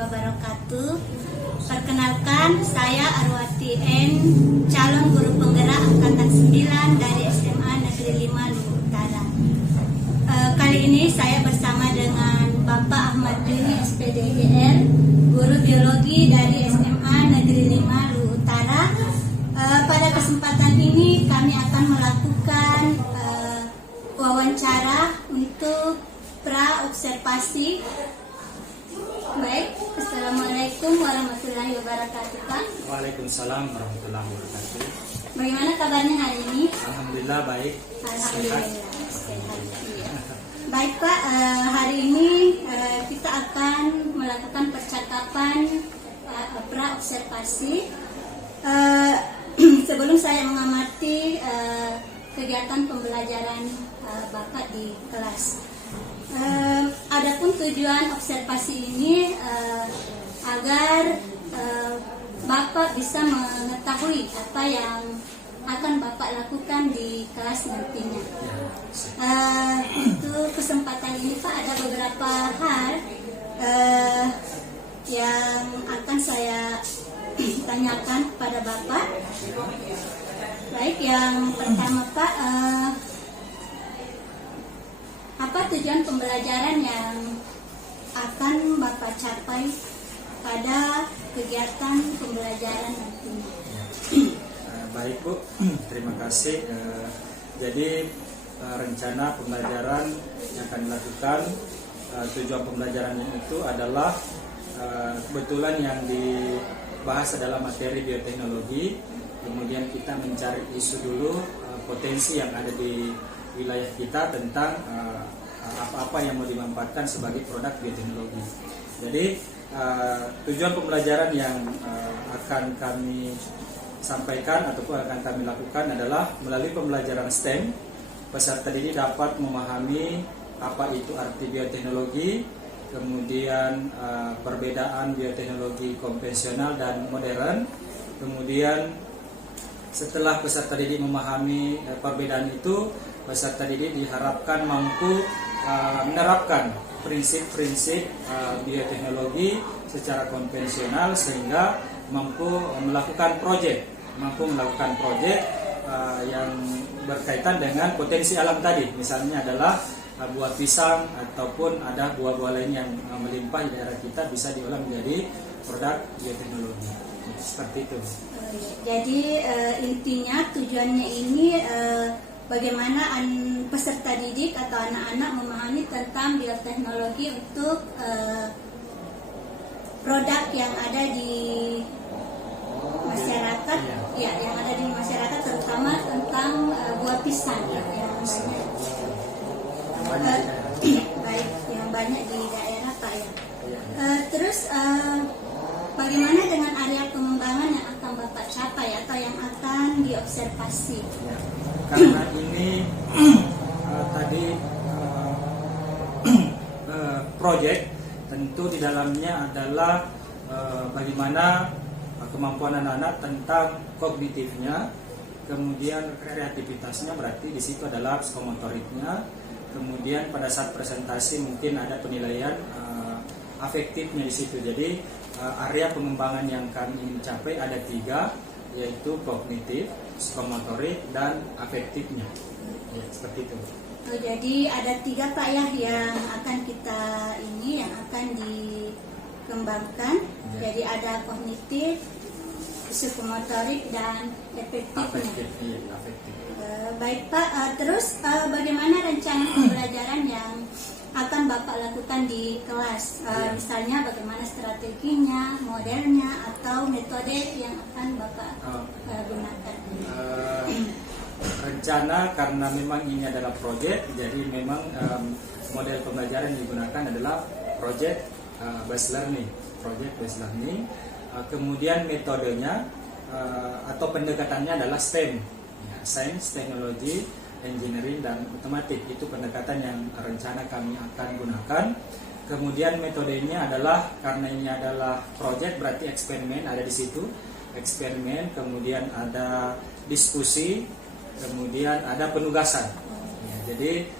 wabarakatuh. Perkenalkan, saya Arwati N, calon guru penggerak angkatan 9 dari SMA Negeri 5 Luhut Utara. Kali ini saya bersama dengan Bapak Ahmad Juni SPDGR, guru biologi dari SMA Negeri 5 Luhut Utara. Pada kesempatan ini kami akan melakukan wawancara untuk pra-observasi. Baik, Assalamualaikum warahmatullahi wabarakatuh, Pak. Waalaikumsalam warahmatullahi wabarakatuh. Bagaimana kabarnya hari ini? Alhamdulillah baik. Alhamdulillah sehat. Iya. Baik, Pak, hari ini kita akan melakukan percakapan pra-observasi. Sebelum saya mengamati kegiatan pembelajaran Bapak di kelas. Adapun tujuan observasi ini agar Bapak bisa mengetahui apa yang akan Bapak lakukan di kelas nantinya. Untuk kesempatan ini, Pak, ada beberapa hal yang akan saya tanyakan kepada Bapak. Baik, yang pertama, Pak, apa tujuan pembelajaran yang akan Bapak capai pada kegiatan pembelajaran nantinya? Baik, Bu, terima kasih. Jadi rencana pembelajaran yang akan dilakukan, tujuan pembelajaran itu adalah kebetulan yang dibahas adalah materi bioteknologi. Kemudian kita mencari isu dulu, potensi yang ada di wilayah kita tentang apa-apa yang mau dimanfaatkan sebagai produk bioteknologi. Jadi tujuan pembelajaran yang akan kami sampaikan ataupun akan kami lakukan adalah melalui pembelajaran STEM, peserta didik dapat memahami apa itu arti bioteknologi, kemudian perbedaan bioteknologi konvensional dan modern, kemudian setelah peserta didik memahami perbedaan itu, peserta didik diharapkan mampu menerapkan prinsip-prinsip bioteknologi secara konvensional sehingga mampu melakukan proyek yang berkaitan dengan potensi alam tadi. Misalnya adalah buah pisang ataupun ada buah-buah lain yang melimpah di daerah kita bisa diolah menjadi produk bioteknologi. Seperti itu. Jadi intinya tujuannya ini bagaimana peserta didik atau anak-anak memahami tentang bioteknologi untuk produk yang ada di masyarakat, ya, yang ada di masyarakat, terutama tentang buah pisang yang banyak, baik, yang banyak di daerah, Pak, ya. Terus bagaimana dengan area pengembangan yang akan Bapak capai atau yang akan diobservasi? Ya, karena ini tadi proyek, tentu di dalamnya adalah bagaimana kemampuan anak-anak tentang kognitifnya, kemudian kreativitasnya, berarti di situ adalah psikomotoriknya, kemudian pada saat presentasi mungkin ada penilaian afektifnya di situ. Jadi area pengembangan yang kami ingin capai ada 3, yaitu kognitif, psikomotorik, dan afektifnya. Ya, seperti itu. Jadi ada 3, Pak, ya, yang akan kita yang akan dikembangkan. Ya. Jadi ada kognitif, psikomotorik, dan efektifnya. Afektif. Baik, Pak, terus bagaimana rencana pembelajaran yang akan Bapak lakukan di kelas? Misalnya bagaimana strateginya, modelnya, atau metode yang akan Bapak gunakan? Rencana, karena memang ini adalah proyek, jadi memang model pembelajaran yang digunakan adalah project based learning. Kemudian metodenya atau pendekatannya adalah STEM, ya, Science, Technology, Engineering, dan Matematik. Itu pendekatan yang rencana kami akan gunakan. Kemudian metodenya adalah, karena ini adalah project, berarti eksperimen ada di situ. Eksperimen, kemudian ada diskusi, kemudian ada penugasan. Ya, jadi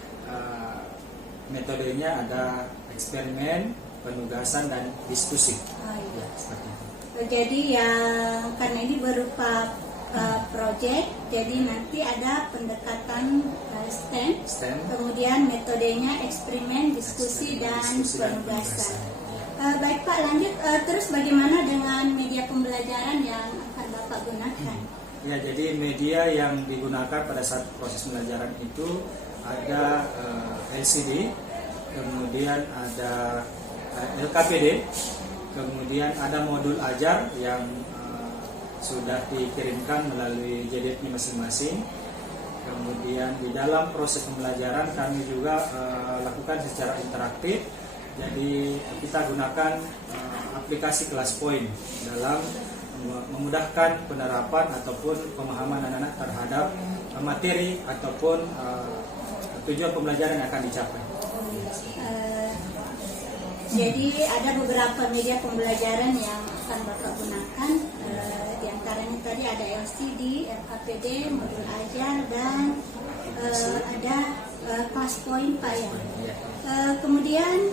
metodenya ada eksperimen, penugasan dan diskusi. Oh, iya. Ya, seperti itu. Jadi yang karena ini berupa project, jadi nanti ada pendekatan STEM, kemudian metodenya eksperimen, diskusi, dan penugasan. Baik Pak, lanjut. Terus bagaimana dengan media pembelajaran yang akan Bapak gunakan? Ya, jadi media yang digunakan pada saat proses pembelajaran itu ada LCD, kemudian ada LKPD, kemudian ada modul ajar yang sudah dikirimkan melalui JDF-nya masing-masing. Kemudian di dalam proses pembelajaran kami juga lakukan secara interaktif. Jadi kita gunakan aplikasi ClassPoint dalam memudahkan penerapan ataupun pemahaman anak-anak terhadap materi ataupun tujuan pembelajaran yang akan dicapai. Jadi ada beberapa media pembelajaran yang akan Bapak gunakan. Di antaranya tadi ada LCD, LKPD, modul ajar, dan ada ClassPoint Pak ya. Kemudian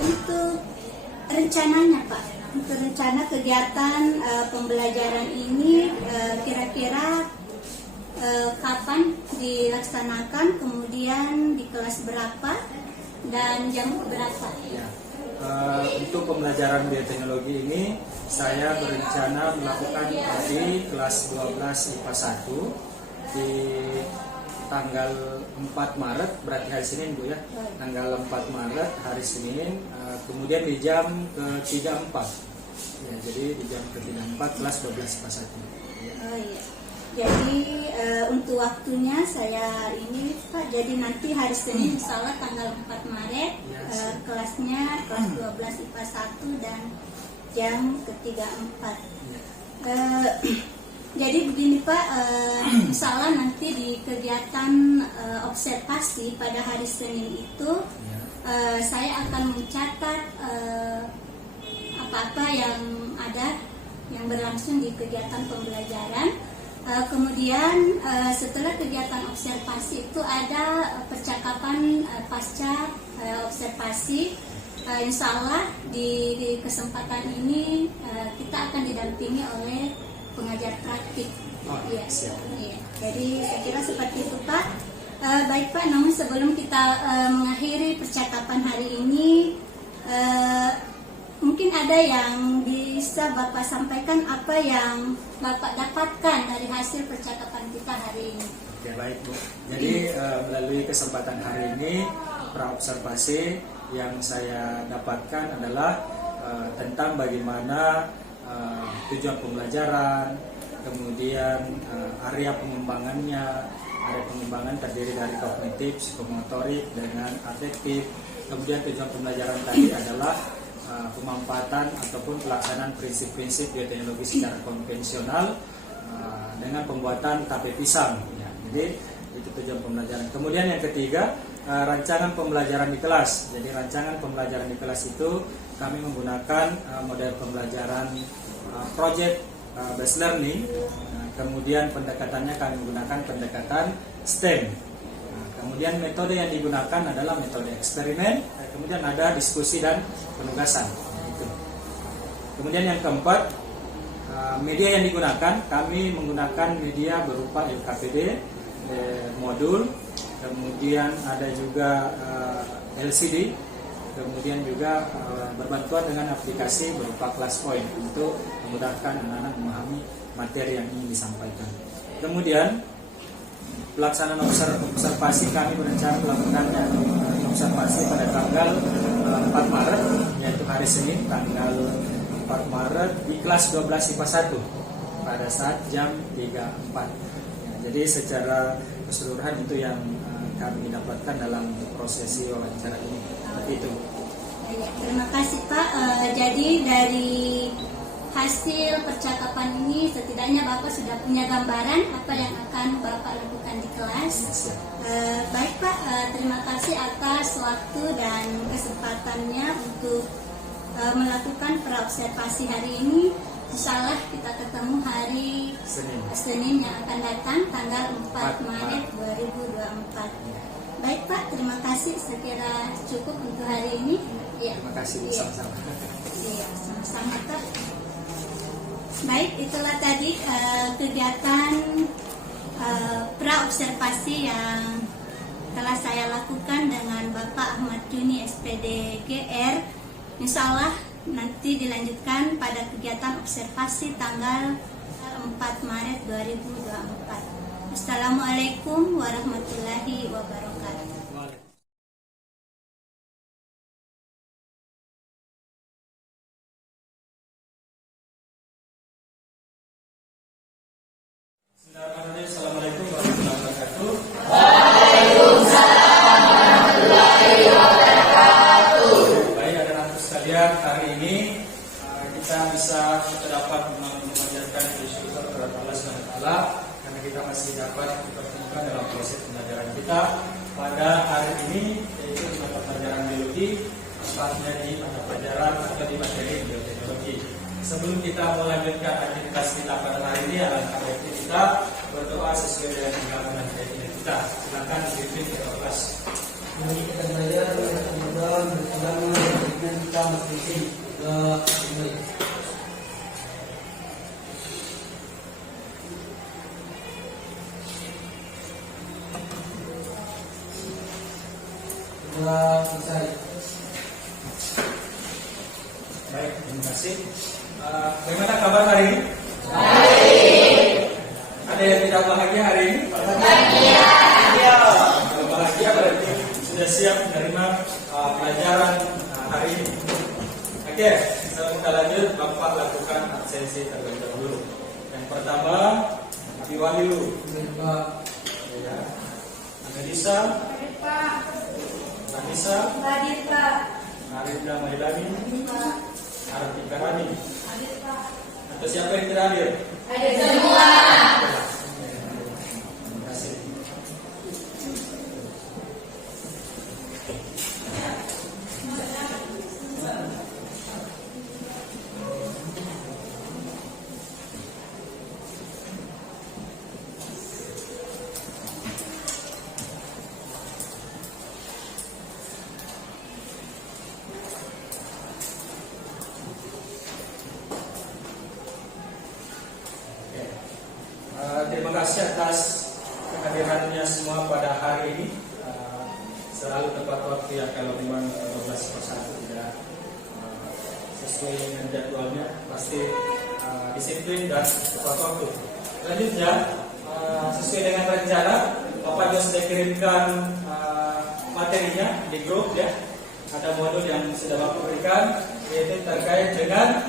untuk rencananya Pak, untuk rencana kegiatan pembelajaran ini kira-kira kapan dilaksanakan, kemudian di kelas berapa dan jam berapa? Ya. Untuk pembelajaran bioteknologi ini saya berencana melakukan di kelas 12 IPA 1 di tanggal 4 Maret, berarti hari Senin Bu ya. Tanggal 4 Maret hari Senin, kemudian di jam ke-3-4. Ya, jadi di jam ke-3-4 kelas 12 IPA 1. Oh iya. Jadi untuk waktunya saya ini Pak, jadi nanti hari Senin insya Allah tanggal 4 Maret kelasnya kelas 12 IPA 1 dan jam ke-3-4. Jadi begini Pak, insya Allah nanti di kegiatan observasi pada hari Senin itu saya akan mencatat apa-apa yang ada yang berlangsung di kegiatan pembelajaran. Kemudian setelah kegiatan observasi itu ada percakapan pasca observasi. Insya Allah di kesempatan ini kita akan didampingi oleh pengajar praktik. Iya. Jadi saya kira seperti itu Pak. Baik Pak, namun sebelum kita mengakhiri percakapan hari ini, mungkin ada yang bisa Bapak sampaikan apa yang Bapak dapatkan dari hasil percakapan kita hari ini. Oke, baik Bu. Jadi melalui kesempatan hari ini praobservasi yang saya dapatkan adalah tentang bagaimana tujuan pembelajaran, kemudian area pengembangannya. Area pengembangan terdiri dari kognitif, psikomotorik, dengan afektif. Kemudian tujuan pembelajaran tadi adalah pemanfaatan ataupun pelaksanaan prinsip-prinsip bioteknologi secara konvensional dengan pembuatan tape pisang. Ya, jadi itu tujuan pembelajaran. Kemudian yang ketiga, rancangan pembelajaran di kelas. Jadi rancangan pembelajaran di kelas itu kami menggunakan model pembelajaran project based learning. Kemudian pendekatannya kami menggunakan pendekatan STEM. Kemudian metode yang digunakan adalah metode eksperimen. Kemudian ada diskusi dan penugasan. Kemudian yang keempat, media yang digunakan, kami menggunakan media berupa LKPD, modul, kemudian ada juga LCD, kemudian juga berbantuan dengan aplikasi berupa ClassPoint untuk memudahkan anak-anak memahami materi yang ingin disampaikan. Kemudian pelaksanaan observasi kami berencana melakukannya observasi pada tanggal 4 Maret, yaitu hari Senin tanggal 4 Maret di kelas 12 IPA 1 pada saat jam 3.4. Ya, jadi secara keseluruhan itu yang kami dapatkan dalam prosesi wawancara ini. Seperti itu. Terima kasih Pak. Jadi dari hasil percakapan ini setidaknya Bapak sudah punya gambaran apa yang akan Bapak lakukan di kelas. Baik Pak, terima kasih atas waktu dan kesempatannya untuk melakukan praobservasi hari ini. Insyaallah kita ketemu hari Senin yang akan datang tanggal 4 Maret 2024. Baik Pak, terima kasih. kasih, saya kira cukup untuk hari ini. Ya. Terima kasih, Iya. sama-sama. Iya, sama-sama Kak. Baik, itulah tadi kegiatan pra-observasi yang telah saya lakukan dengan Bapak Ahmad Juni SPD GR. Insya Allah nanti dilanjutkan pada kegiatan observasi tanggal 4 Maret 2024. Assalamualaikum warahmatullahi wabarakatuh. Assalamualaikum warahmatullahi wabarakatuh. Baik anak-anak sekalian, hari ini kita dapat mengajarkan bersyukur kepada Allah SWT karena kita masih dapat dipertemukan dalam proses pembelajaran kita pada hari ini, yaitu di mata pelajaran biologi, tepatnya di mata pelajaran atau di materi bioteknologi. Sebelum kita melanjutkan aktivitas kita pada hari ini, alangkah baiknya kita berdoa sesuai dengan agama dan keyakinan kita. Silakan dipimpin ke kelas. Mari kita belajar semoga bersama dengan kita masing-masing. Mulai. Sudah selesai. Baik, terima kasih. Bagaimana kabar hari ini? Baik. Ada yang tidak bahagia hari ini? Bahagia. Kalau bahagia berarti sudah siap menerima pelajaran hari ini. Oke, sebelum kita lanjut, Bapak lakukan absensi terlebih dahulu. Yang pertama, Abi Wahyu, Pak. ya. Anelisa, Anissa, Arifda Mailani, Arifika Rani. Atau siapa yang terakhir? Terima kasih. Terima kasih atas kehadirannya semua pada hari ini. Selalu tepat waktu ya, kalau memang 12:01 tidak sesuai dengan jadwalnya, pasti disiplin dan tepat waktu. Selanjutnya, sesuai dengan rencana, Bapak juga sudah kirimkan materinya di grup ya. Ada modul yang sudah Bapak berikan, yaitu terkait dengan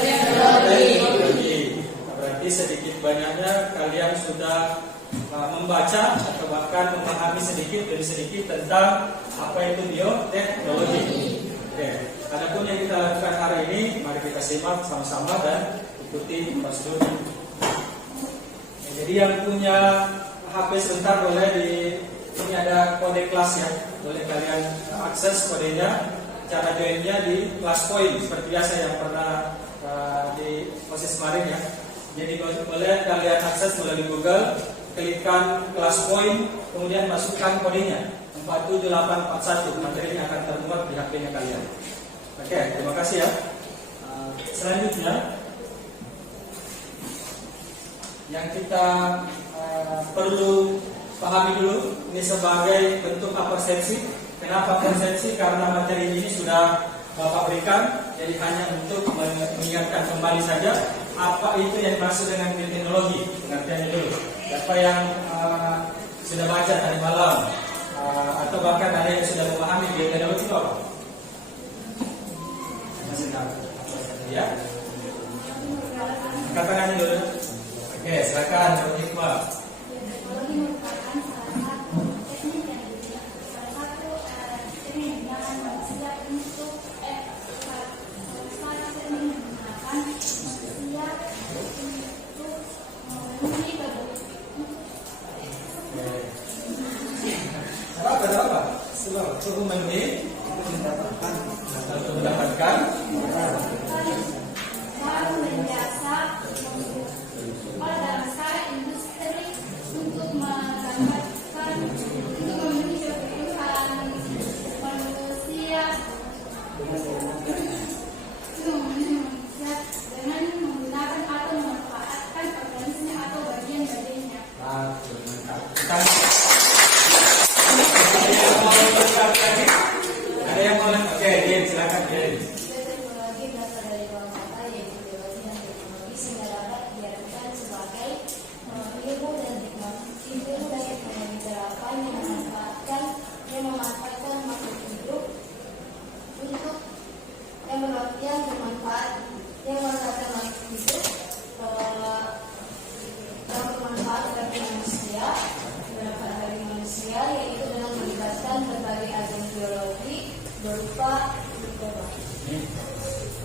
teknologi. Berarti sedikit banyaknya kalian sudah membaca atau bahkan memahami sedikit demi sedikit tentang apa itu bioteknologi. Oke, adapun yang kita lakukan hari ini, mari kita simak sama-sama dan ikuti prosedurnya. Jadi yang punya HP sebentar boleh ini ada kode kelas ya, boleh kalian akses kodenya. Cara joinnya di kelas point seperti biasa yang pernah di proses kemarin ya. Jadi boleh kalian akses melalui Google, klikkan kelas point, kemudian masukkan kodenya 47841. Materinya akan termuat di HP-nya kalian. Oke, terima kasih ya. Selanjutnya, yang kita perlu pahami dulu, ini sebagai bentuk absensi. Kenapa absensi? Karena materi ini sudah Bapak berikan, jadi hanya untuk mengingatkan kembali saja apa itu yang dimaksud dengan bioteknologi. Pengertiannya dulu. Siapa yang sudah baca tadi malam atau bahkan ada yang sudah memahami bioteknologi itu apa? Masih tahu? Ya. Angkat tangannya dulu. Oke, silakan Ibu Iqbal. Teknologi merupakan salah satu teknik yang digunakan manusia untuk Untuk mendapatkan industri untuk mendapatkan untuk memenuhi kebutuhan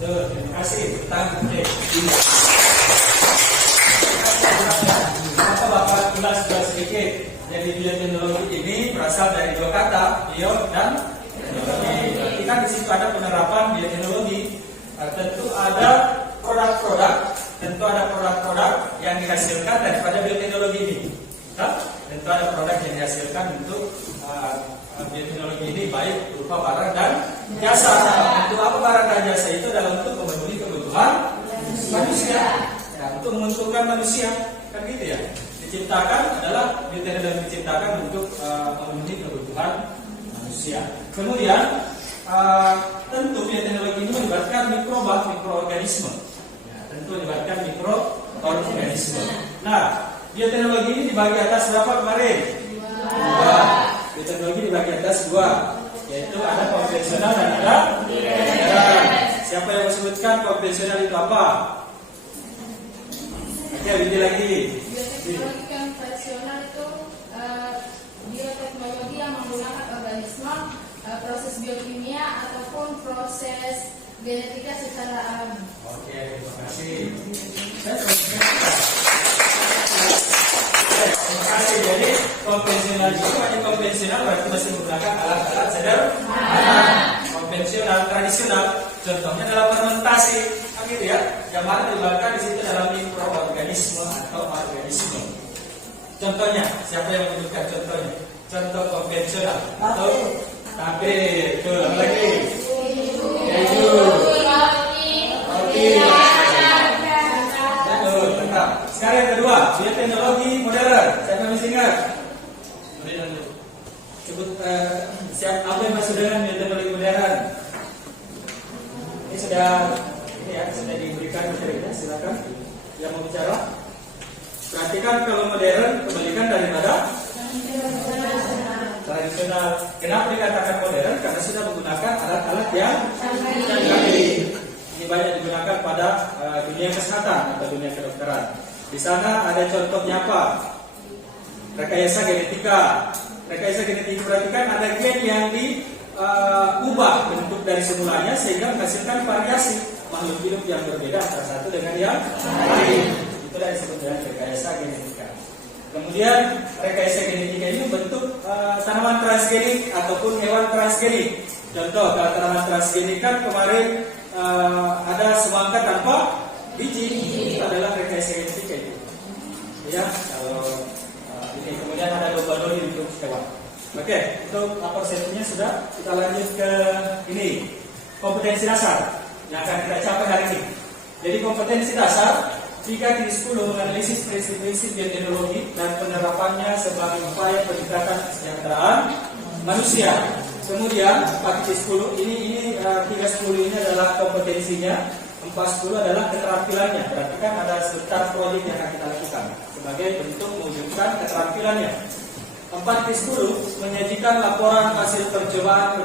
Terima kasih. Tentang Apa Bapak ulas sedikit. Jadi bioteknologi ini berasal dari dua kata, bio dan teknologi. Berarti kan di situ ada penerapan bioteknologi. Tentu ada produk-produk, yang dihasilkan daripada bioteknologi ini. Tentu ada produk yang dihasilkan untuk bioteknologi ini, baik berupa barang dan jasa. Untuk apa barang dan jasa itu adalah untuk memenuhi kebutuhan manusia, ya, untuk menguntungkan manusia, kan gitu ya. Diciptakan adalah bioteknologi diciptakan untuk memenuhi kebutuhan manusia. Kemudian tentu bioteknologi ini melibatkan mikroorganisme. Ya, tentu melibatkan mikroorganisme. Nah, bioteknologi ini dibagi atas berapa kemarin? Dua. Bioteknologi dibagi atas dua, yaitu ada konvensional dan ada modern. Siapa yang sebutkan konvensional itu apa? Oke, lebih lagi. Bioteknologi konvensional itu bioteknologi yang menggunakan organisme, proses biokimia ataupun proses genetika secara alami. Oke, terima kasih. Terima kasih. Jadi konvensional itu hanya konvensional berarti masih menggunakan alat-alat sederhana. Konvensional, tradisional, contohnya dalam fermentasi, gitu ya. Yang mana dilibatkan di situ dalam mikroorganisme atau organisme. Contohnya, siapa yang menyebutkan contohnya? Contoh konvensional atau tape, lagi. Keju. Roti. Sekarang yang kedua, bioteknologi modern. Siapa yang masih ingat? Sebut siapa apa yang masuk dengan bioteknologi modern? Ini sudah diberikan materinya. Silakan yang mau bicara. Perhatikan kalau modern kebalikan daripada tradisional. Kenapa dikatakan modern? Karena sudah menggunakan alat-alat yang canggih. Ini banyak digunakan pada dunia kesehatan atau dunia kedokteran. Di sana ada contohnya apa? Rekayasa genetika. Rekayasa genetika perhatikan ada gen yang diubah bentuk dari semulanya sehingga menghasilkan variasi makhluk hidup yang berbeda antara satu dengan yang lain. Itulah disebut dengan rekayasa genetika. Kemudian rekayasa genetika ini bentuk tanaman transgenik ataupun hewan transgenik. Contoh kalau tanaman transgenik kan kemarin ada semangka tanpa biji, itu adalah rekayasa genetika itu. Ya, kalau ini kemudian ada domba doli untuk hewan. Oke, itu persepsinya sudah. Kita lanjut ke ini kompetensi dasar yang akan kita capai hari ini. Jadi kompetensi dasar 3/10 menganalisis prinsip-prinsip bioteknologi dan penerapannya sebagai upaya peningkatan kesejahteraan manusia. Kemudian 4/10 ini 3/10 ini adalah kompetensinya, 4/10 adalah keterampilannya. Berarti kan ada sekitar proyek yang akan kita lakukan sebagai bentuk mewujudkan keterampilannya. 4/10 menyajikan laporan hasil percobaan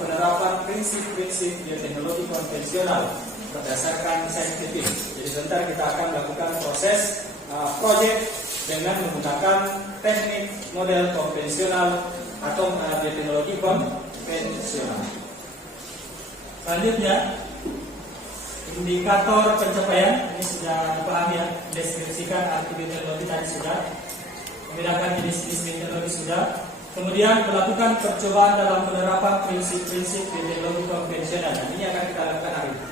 penerapan prinsip-prinsip bioteknologi konvensional berdasarkan saintifik. Jadi sebentar kita akan melakukan proses proyek dengan menggunakan teknik model konvensional atau bioteknologi konvensional. Selanjutnya, indikator pencapaian ini sudah dipahami ya, deskripsikan arti bioteknologi tadi sudah, membedakan jenis-jenis bioteknologi sudah. Kemudian melakukan percobaan dalam penerapan prinsip-prinsip bioteknologi konvensional. Nah, ini akan kita lakukan hari ini.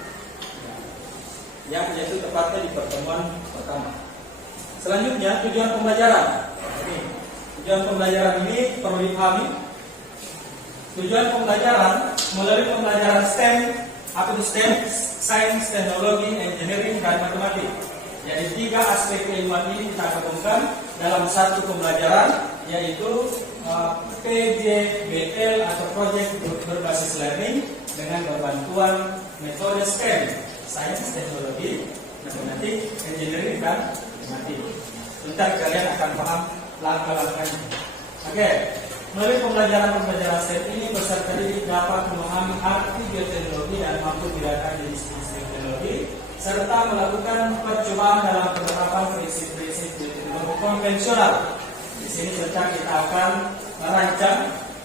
Ya, yaitu tepatnya di pertemuan pertama. Selanjutnya tujuan pembelajaran. Ini, tujuan pembelajaran ini perlu dipahami. Tujuan pembelajaran melalui pembelajaran STEM, apa itu STEM? Sains, teknologi, engineering, dan matematik. Jadi 3 aspek keilmuan ini kita gabungkan dalam satu pembelajaran, yaitu PJBL atau Project Berbasis Learning dengan bantuan metode STEM, Sains, Teknologi, Matematik, Engineering, dan Matematik. Sebentar kalian akan paham langkah-langkahnya. Oke, melalui pembelajaran STEM ini peserta didik dapat memahami arti bioteknologi dan mampu membedakan jenis-jenis bioteknologi serta melakukan percobaan dalam penerapan prinsip-prinsip bioteknologi konvensional. Di sini serta kita akan merancang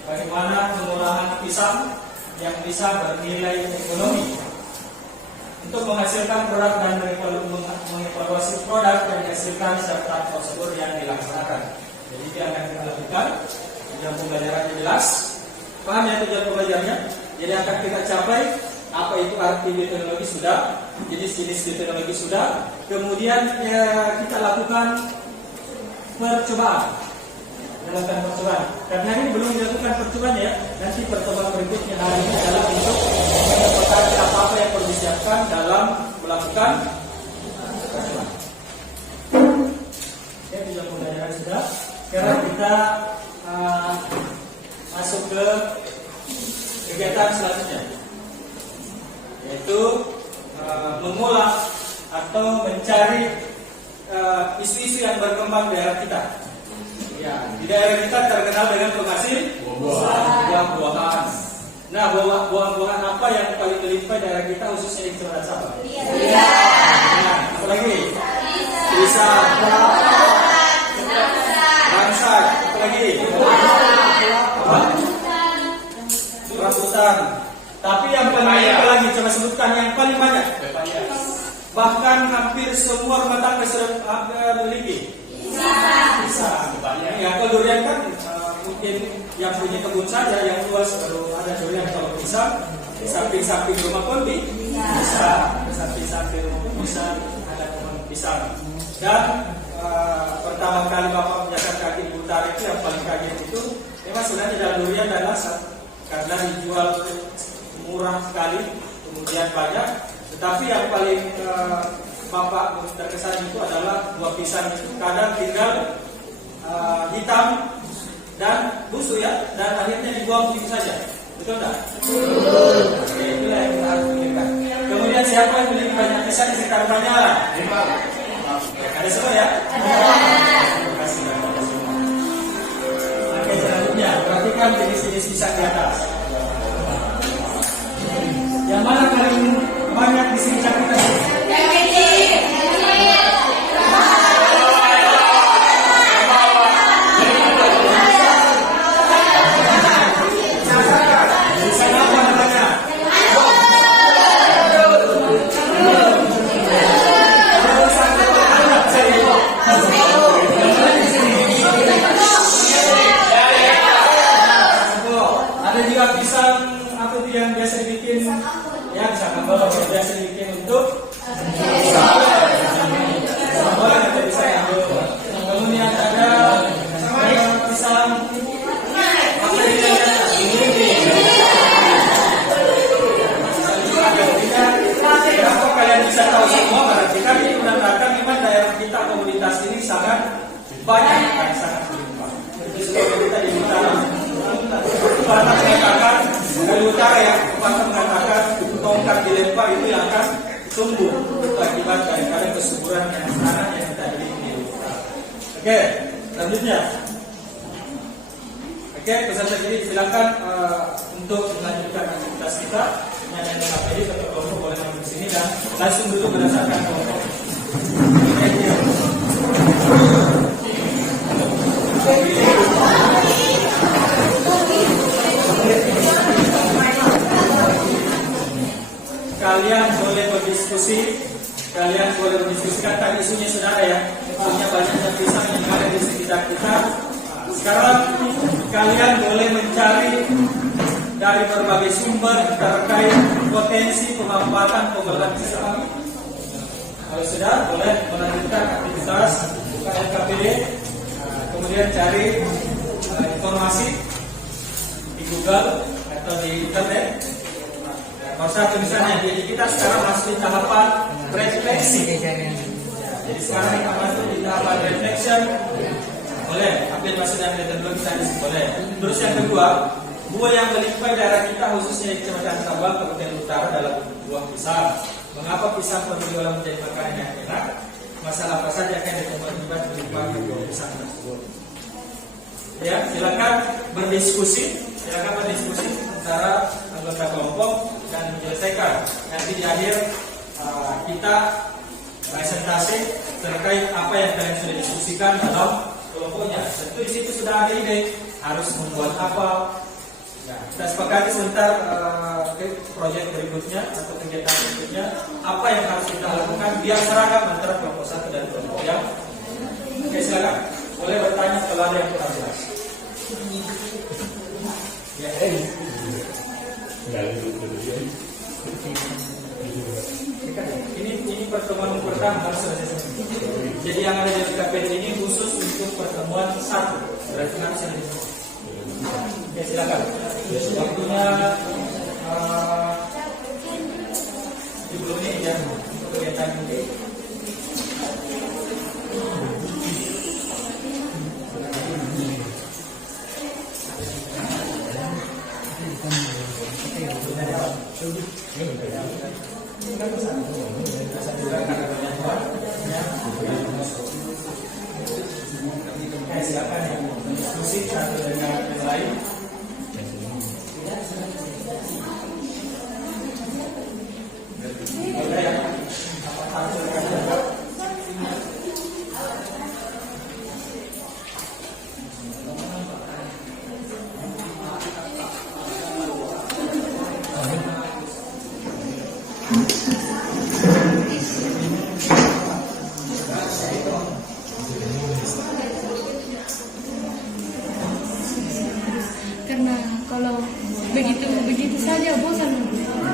bagaimana pengolahan pisang yang bisa bernilai ekonomi. untuk menghasilkan produk dan mengevaluasi produk yang dihasilkan serta prosedur yang dilaksanakan. Jadi dia akan kita lakukan. Tujuan pembelajarannya jelas. Paham ya tujuan pembelajarannya? Jadi akan kita capai apa itu arti bioteknologi sudah, jenis-jenis bioteknologi sudah. Kemudian kita lakukan percobaan. Karena ini belum dilakukan percobaan ya. Nanti pertemuan berikutnya hari ini adalah untuk mengetahui apa-apa yang perlu disiapkan dalam melakukan percobaan. Oke, tujuan pembelajaran sudah. Sekarang kita masuk ke kegiatan selanjutnya, yaitu mengolah atau mencari isu-isu yang berkembang di daerah kita. Ya, di daerah kita terkenal dengan penghasil buah-buahan. Nah, buah-buahan apa yang paling melimpah di daerah kita khususnya di Kecamatan Sabah? Nah, apa lagi? Pisang, bangsat, apa lagi? Rambutan. Tapi yang paling banyak lagi, coba sebutkan yang paling banyak. Bahkan hampir semua rumah tangga sudah memiliki. Pisang. Ya, kalau durian kan mungkin yang punya kebun saja yang luas baru ada durian. Kalau pisang di samping-samping rumah pun bisa, di samping-samping rumah pun bisa ada pohon pisang. Dan pertama kali Bapak menjaga kaki di utara itu yang paling kaget itu memang sebenarnya dalam durian adalah karena dijual murah sekali, kemudian banyak. Tetapi yang paling Bapak terkesan itu adalah buah pisang itu kadang tinggal hitam dan busuk ya, dan akhirnya dibuang begitu saja. Betul tak? Oke, itulah yang kita harus pikirkan. Kemudian siapa yang memiliki banyak pisang di sekitar Banyala? Ada semua ya? Terima kasih. Oke, selanjutnya perhatikan jenis-jenis pisang di atas. Yang mana paling banyak di sini kita? Biasa dibikin untuk kemudian ada pisang kenapa kalian bisa tahu semua? Berarti kan ini menandakan memang daerah kita komunitas ini sangat banyak dan sangat berlimpah. Itu sebab kita di utara. Batak mengatakan dari utara ya, Batak mengatakan tongkat dilempar itu yang akan tumbuh akibat daripada kesuburan yang tanah yang kita miliki di utara. Oke, selanjutnya. Oke, peserta jadi silakan untuk melanjutkan aktivitas kita. Yang ada KPD atau kelompok boleh masuk ke sini dan langsung duduk berdasarkan kelompok. Kalian boleh berdiskusikan tadi isunya sudah ada ya. Punya banyaknya pisang yang ada di sekitar kita. Sekarang kalian boleh mencari dari berbagai sumber terkait potensi pemanfaatan pengolahan pisang. Kalau sudah, boleh melanjutkan aktivitas KPD. Kemudian cari informasi di Google atau di internet. Masa tulisannya, jadi kita sekarang masih di tahapan refleksi. Jadi sekarang kita masuk di tahapan reflection. Boleh, ambil masuk dan metodologi tadi boleh. Terus yang kedua, buah yang melimpah daerah kita khususnya di Kecamatan Sabah, Kabupaten Utara adalah buah pisang. Mengapa pisang perlu diolah menjadi makanan yang enak? Masalah apa saja yang ditemukan akibat melimpahnya buah pisang tersebut? Ya, silakan berdiskusi antara anggota kelompok dan menyelesaikan. Nanti di akhir kita presentasi terkait apa yang kalian sudah diskusikan dalam kelompoknya. Tentu di situ sudah ada ide harus membuat apa. Ya, kita sepakati sebentar proyek berikutnya atau kegiatan berikutnya, apa yang harus kita lakukan biar seragam antara kelompok 1 dan kelompok yang. Oke, silakan. Boleh bertanya kalau ada yang kurang jelas. Ini pertemuan pertama harus selesai. Jadi yang ada di KPD ini khusus untuk pertemuan 1. Berarti harus yang disini. Oke, silakan. Waktunya sebelum ini ya kegiatan ini. Silakan yang diskusi satu dengan yang lain. Karena kalau begitu saja bosan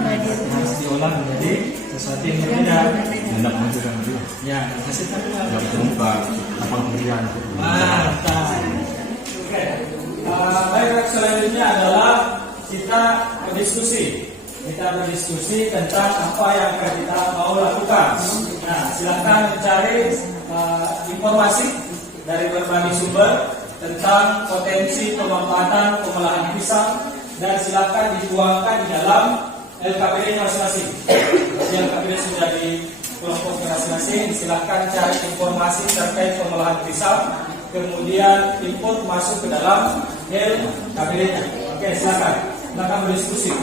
hadir. Harus diolah menjadi sesuatu yang berbeda. Hendak menghasilkan juga. Ya, hasilkan Yang terbuka lapang pilihan. mantap. Oke. Baik, selanjutnya adalah kita berdiskusi. Kita berdiskusi tentang apa yang akan kita mau lakukan. Nah, silakan mencari informasi dari berbagai sumber tentang potensi pemanfaatan pengolahan pisang dan silakan dituangkan di dalam LKPD masing-masing. Jadi LKPD sudah di kelompok masing-masing, silakan cari informasi terkait pengolahan pisang, kemudian input masuk ke dalam LKPD-nya. Oke, silakan berdiskusi.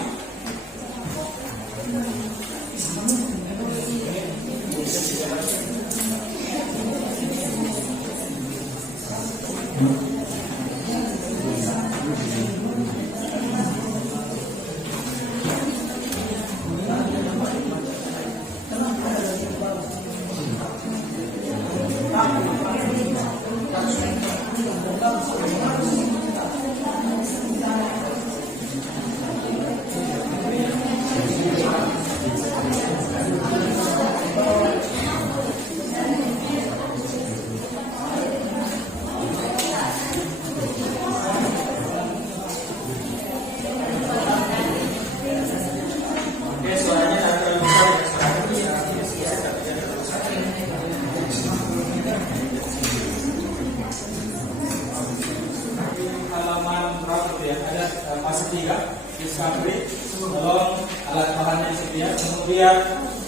Kemudian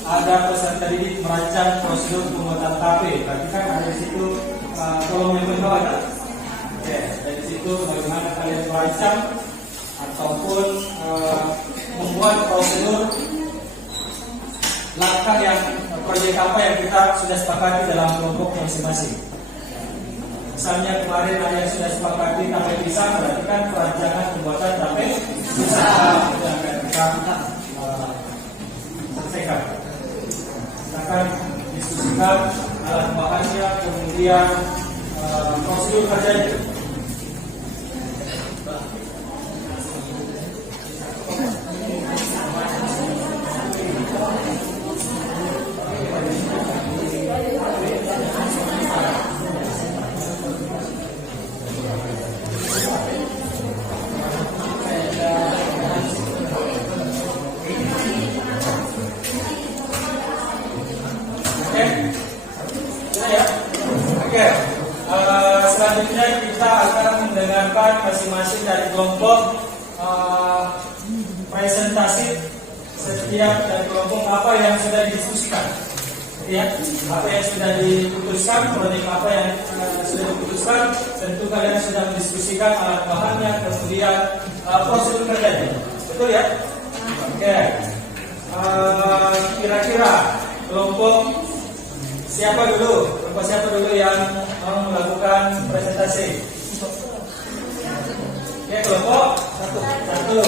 ada peserta didik merancang prosedur pembuatan KP. Berarti kan ada di situ kolom yang bawah ada. Oke, dari situ bagaimana kalian merancang ataupun membuat prosedur langkah yang proyek apa yang kita sudah sepakati dalam kelompok masing-masing. Misalnya kemarin ada yang sudah sepakati KP pisang, berarti kan perancangan pembuatan KP pisang yang akan kita selesaikan. Kita akan diskusikan alat bahannya, kemudian prosedur kerjanya. Selanjutnya kita akan mendengarkan masing-masing dari kelompok presentasi setiap dari kelompok apa yang sudah didiskusikan, ya, apa yang sudah diputuskan, proyek apa yang sudah diputuskan. Tentu kalian sudah mendiskusikan alat bahannya, kemudian prosedur kerjanya, betul ya? Oke. Kira-kira kelompok siapa dulu? Kelompok siapa dulu yang mau melakukan presentasi? Oke, kelompok satu.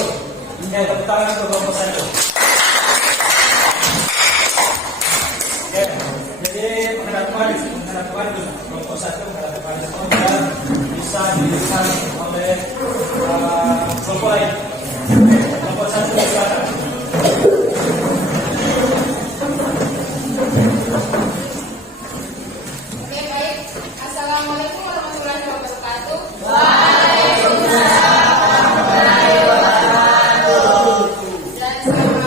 Oke, tepuk tangan untuk kelompok 1. Oke, jadi penghadapan kelompok 1 menghadapan semoga bisa dilihat oleh kelompok lain. Kelompok 1 silakan. Oke, baik. Assalamualaikum warahmatullahi wabarakatuh. Dan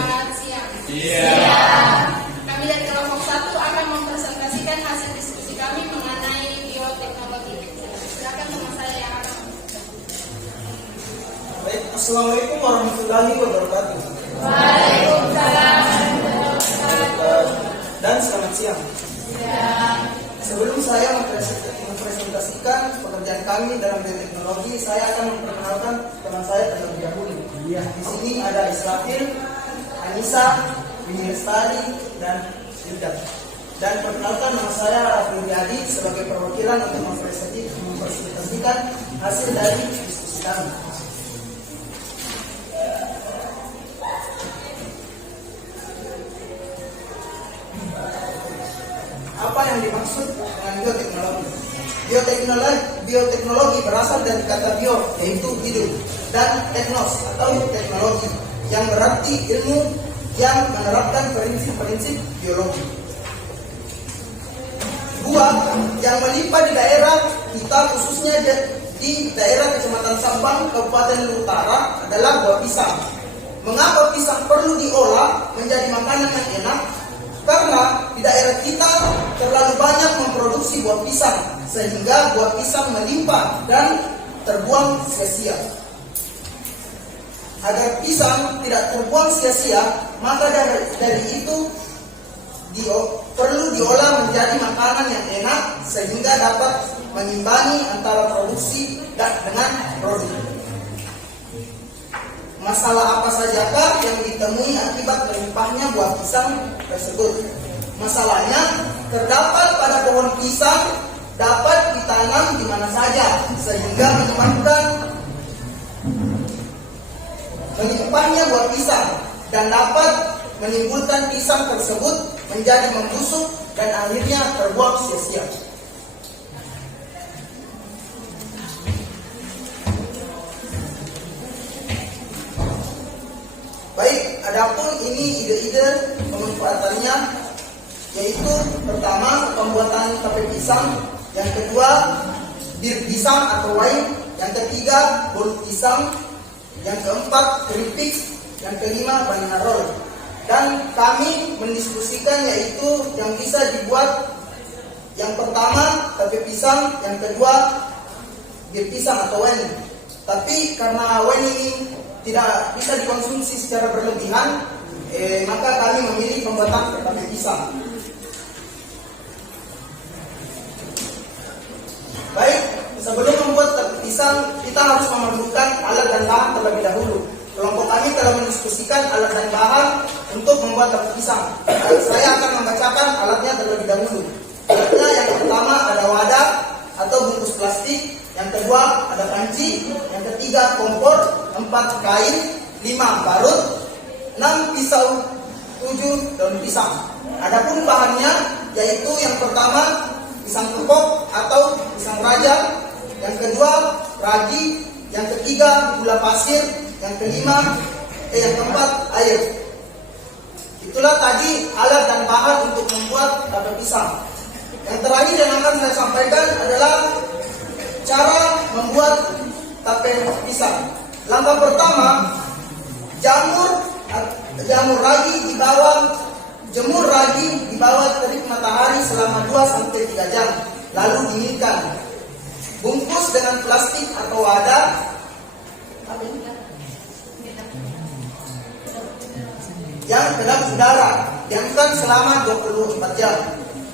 selamat siang. Kami dari kelompok 1 akan mempresentasikan hasil diskusi kami mengenai bioteknologi. Silakan teman saya yang akan. Baik, Assalamualaikum warahmatullahi wabarakatuh. Waalaikumsalam. Dan selamat siang. Sebelum saya mempresentasikan pekerjaan kami dalam bioteknologi, saya akan memperkenalkan teman saya terlebih dahulu. Di sini ada Israfil, Anissa, Winnie Lestari, dan Yuda. Dan perkenalkan nama saya Raffi Adi sebagai perwakilan untuk mempresentasikan hasil dari diskusi kami. Apa yang dimaksud dengan bioteknologi? Bioteknologi berasal dari kata bio, yaitu hidup, dan teknos atau teknologi, yang berarti ilmu yang menerapkan prinsip-prinsip biologi. Buah yang melimpah di daerah kita, khususnya di daerah Kecamatan Sampang, Kabupaten Utara, adalah buah pisang. Mengapa pisang perlu diolah menjadi makanan yang enak? Karena di daerah kita terlalu banyak memproduksi buah pisang, sehingga buah pisang melimpah dan terbuang sia-sia. Agar pisang tidak terbuang sia-sia, maka dari itu perlu diolah menjadi makanan yang enak, sehingga dapat mengimbangi antara produksi dengan produk. Masalah apa sajakah yang ditemui akibat melimpahnya buah pisang tersebut? Masalahnya terdapat pada pohon pisang dapat ditanam di mana saja, sehingga menyebabkan melimpahnya buah pisang dan dapat menimbulkan pisang tersebut menjadi membusuk dan akhirnya terbuang sia-sia. Baik, adapun ini ide-ide pemanfaatannya, yaitu pertama pembuatan tape pisang, yang kedua bir pisang atau wine, yang ketiga bolu pisang, yang keempat keripik, yang kelima banana roll. Dan kami mendiskusikan yaitu yang bisa dibuat, yang pertama tape pisang, yang kedua bir pisang atau wine. Tapi karena wine ini tidak bisa dikonsumsi secara berlebihan, maka kami memilih pembuatan tape pisang. Baik, sebelum membuat tape pisang, kita harus memerlukan alat dan bahan terlebih dahulu. Kelompok kami telah mendiskusikan alat dan bahan untuk membuat tape pisang. Saya akan membacakan alatnya terlebih dahulu. Alatnya yang pertama ada wadah atau bungkus plastik, yang kedua ada panci, yang ketiga kompor, 4 kain, 5 parut, 6 pisau, 7 daun pisang. Adapun bahannya yaitu yang pertama pisang kepok atau pisang raja, yang kedua ragi, yang ketiga gula pasir, yang keempat air. Itulah tadi alat dan bahan untuk membuat tape pisang. Yang terakhir yang akan saya sampaikan adalah cara membuat tape pisang. Langkah pertama, jemur ragi di bawah terik matahari selama 2-3 jam, lalu dinginkan. Bungkus dengan plastik atau wadah yang kedap udara, diamkan selama 24 jam.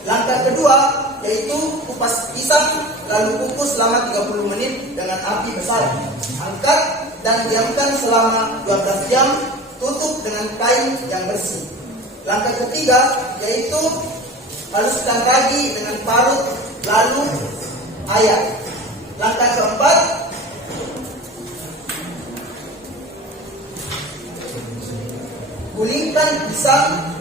Langkah kedua yaitu kupas pisang, lalu kukus selama 30 menit dengan api besar. Angkat dan diamkan selama 12 jam, tutup dengan kain yang bersih. Langkah ketiga yaitu haluskan ragi dengan parut, lalu air. Langkah keempat, gulingkan pisang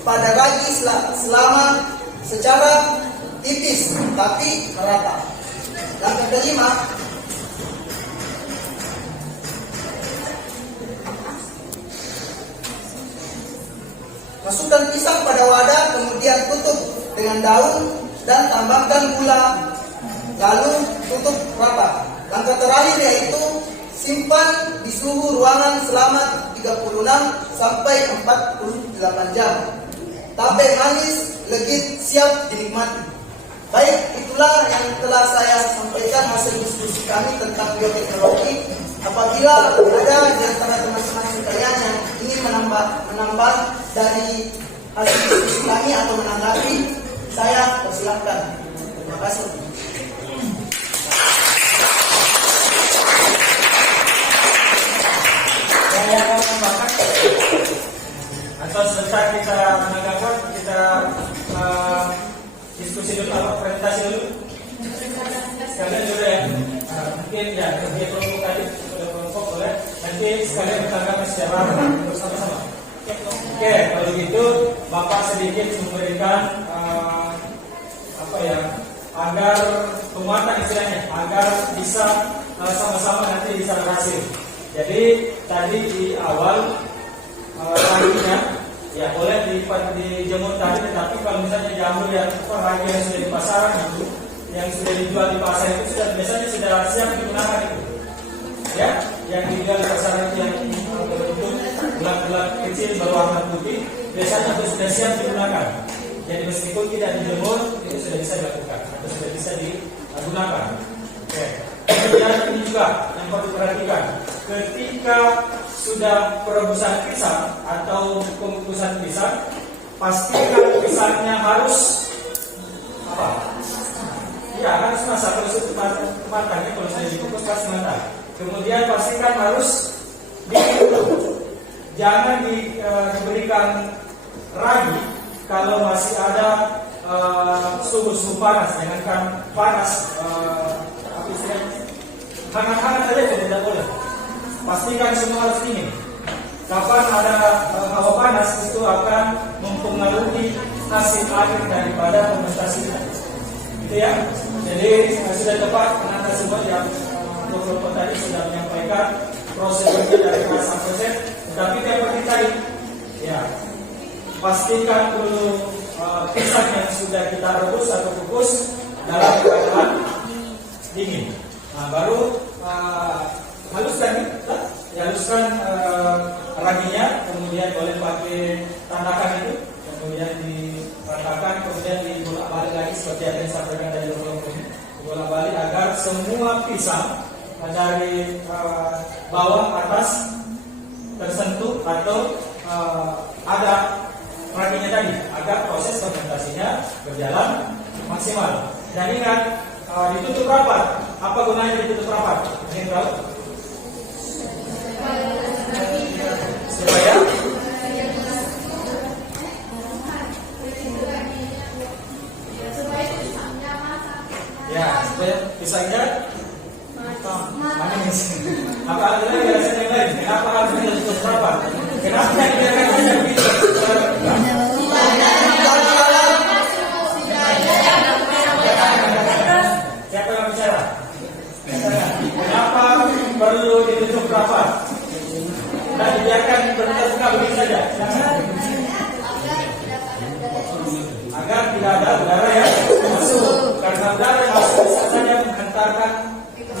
pada ragi selama secara tipis tapi merata. Langkah kelima, masukkan pisang pada wadah, kemudian tutup dengan daun dan tambahkan gula, lalu tutup rapat. Langkah terakhir yaitu simpan di suhu ruangan selama 36 sampai 48 jam. Tape manis legit siap dinikmati. Baik, itulah yang telah saya sampaikan hasil diskusi kami tentang bioteknologi. Apabila ada di antara teman-teman sekalian yang ingin menambah dari hasil diskusi kami atau menanggapi, saya persilahkan. Terima kasih. Saya mau menambahkan atau sebentar kita menanggapi, kita diskusi dulu atau presentasi dulu. Sekalian dulu ya. Mungkin ya dia kelompok tadi sudah kelompok boleh. Nanti sekalian menanggapi secara bersama-sama. Oke, kalau gitu Bapak sedikit memberikan agar penguatan istilahnya, agar bisa sama-sama nanti bisa berhasil. Jadi tadi di awal raginya ya boleh dijemur tadi, tetapi kalau misalnya jamur yang ragi yang sudah di pasaran itu, yang sudah dijual di pasar itu sudah biasanya sudah siap digunakan itu. Ya, yang dijual di pasaran itu yang berbentuk bulat-bulat kecil berwarna putih, biasanya sudah siap digunakan. Jadi meskipun tidak dijemur itu sudah bisa dilakukan atau sudah bisa digunakan. Oke. Kemudian ini juga yang perlu diperhatikan, ketika sudah perebusan pisang atau pengukusan pisang, pastikan pisangnya harus ya harus masak. Kalau sudah matang, kalau sudah dikukus pasti matang. Kemudian pastikan harus dikukus, jangan diberikan ragi kalau masih ada suhu panas. Jangankan panas, hangat-hangat saja itu tidak boleh. Pastikan semua harus dingin. Kapan ada hawa panas itu akan mempengaruhi hasil akhir daripada fermentasi. Gitu ya. Jadi sudah tepat penanda semua yang kelompok tadi sudah menyampaikan prosedurnya dari A sampai Z. Tetapi seperti tadi, ya pastikan dulu pisang yang sudah kita rebus atau kukus dalam keadaan dingin. Nah, baru haluskan raginya, kemudian boleh pakai tandakan itu, kemudian diratakan, kemudian dibolak-balik lagi seperti yang disampaikan dari bolak-balik agar semua pisang dari bawah atas tersentuh atau ada raginya tadi, agar proses fermentasinya berjalan maksimal. Dan ingat, ditutup rapat. Apa gunanya ditutup rapat? Ingin tahu? Supaya pisangnya manis. Apa ada lagi alasan yang lain? Kenapa harus ditutup rapat? Kenapa dibiarkan saja begitu? Siapa yang bicara? Kenapa perlu ditutup rapat? Dan dibiarkan terbuka begitu saja? Agar tidak ada udara yang masuk. Karena udara yang masuk bisa saja menghantarkan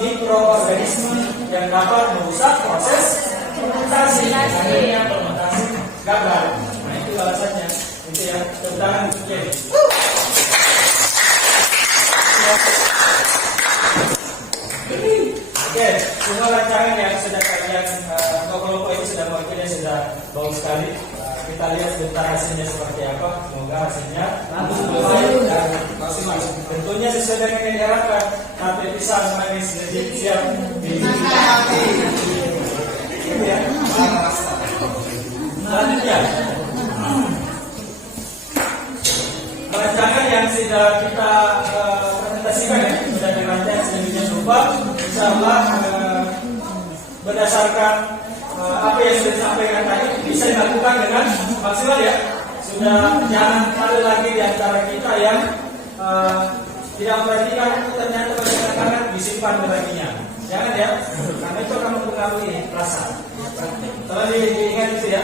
mikroorganisme yang dapat merusak proses fermentasi. Akhirnya fermentasi gagal. Nah, itu alasannya. Itu ya, tentang ini. Oke, semua rancangan yang sudah kalian kelompok ini sudah mewakili sudah bagus sekali. Kita lihat sebentar hasilnya seperti apa. Semoga hasilnya baik dan maksimal. Tentunya sesuai dengan yang diharapkan. Tape pisang manis legit siap dinikmati. Gitu ya. Selanjutnya, rancangan yang sudah kita presentasikan ya, sudah dirancang sedemikian rupa, insyaallah berdasarkan apa yang sudah disampaikan tadi. bisa dilakukan dengan maksimal ya. Sudah jangan ada lagi di antara kita yang tidak memperhatikan itu ternyata belakangan disimpan raginya. Jangan ya, karena itu akan mempengaruhi rasa. Tolong diingat itu ya.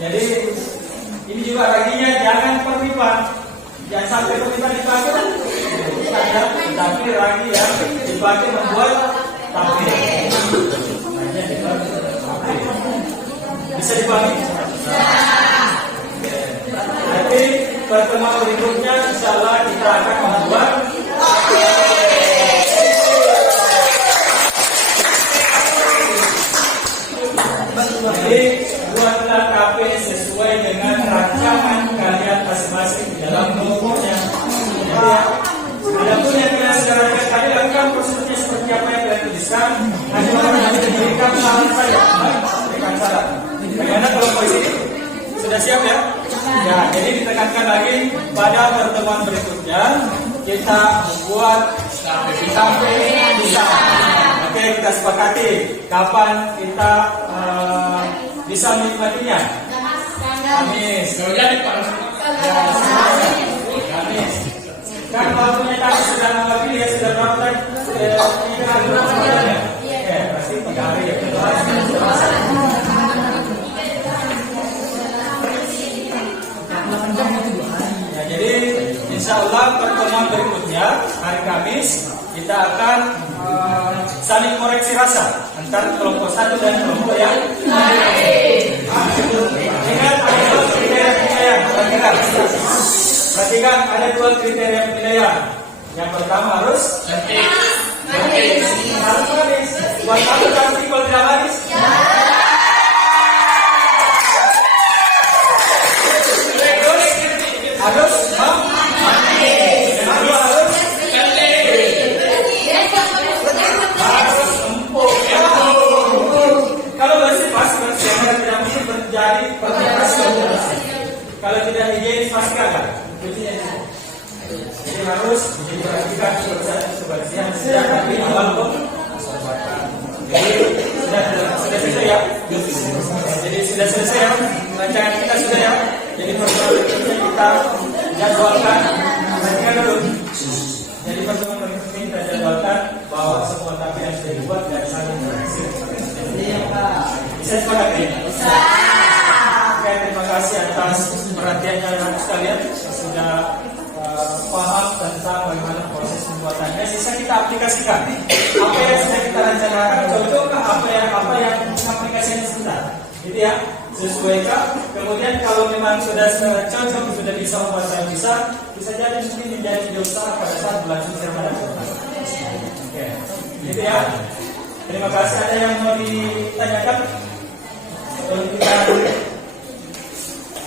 Jadi ini juga raginya jangan perlipat. Jangan sampai perlipat dipakai kan? Bukan ya, tapi ragi yang dipakai membuat tape. Bisa dipakai? Nanti pertemuan berikutnya insyaallah kita akan membuat jadi buatlah tape sesuai dengan rancangan kalian masing-masing di dalam kelompoknya. Adapun yang kalian sekarang kalian lakukan prosedurnya seperti apa yang kalian tuliskan, hanya memberikan saran saja, berikan saran. Bagaimana kelompok ini? Sudah siap ya? Ya, jadi ditekankan lagi pada pertemuan berikutnya kita membuat tape bisa. Oke, kita sepakati kapan kita bisa menikmatinya. Kamis. Jadi Kamis. Kan waktunya tadi sudah mewakili ya, sudah berapa? Oke, pasti 3 hari ya. Jadi insya Allah pertemuan berikutnya hari Kamis kita akan saling koreksi rasa antara kelompok satu dan kelompok yang lain. Ingat ada 2 kriteria penilaian. Perhatikan ada 2 kriteria penilaian. Yang pertama harus cantik. Harus manis. Buat kamu cantik kalau tidak manis. Harus manis. Harus harus empuk. Kalau bersih pasti bersih, kalau tidak bersih terjadi fermentasi. Kalau tidak higienis pasti gagal. Jadi harus diperhatikan kebersihan sejak dari awal pembuatan. Jadi sudah selesai ya. Jadi sudah selesai ya. Rancangan kita sudah ya. Jadi pertemuan berikutnya kita jadwalkan. Perhatikan dulu. Jadi pertemuan berikutnya kita jadwalkan bahwa semua tape yang sudah dibuat dan saling koreksi. Bisa sepakati? Bisa. Oke, terima kasih atas perhatiannya anak sekalian. Sudah paham tentang bagaimana proses pembuatannya. Sisa kita aplikasikan. Apa yang sudah kita rencanakan cocokkah apa yang aplikasinya sebentar. Gitu ya. Sesuaikan. Kemudian kalau memang sudah cocok, sudah bisa membuat yang bisa jadi mungkin menjadi ide usaha pada saat berlangsung Ramadan. Oke. Gitu ya. Terima kasih. Ada yang mau ditanyakan? Ada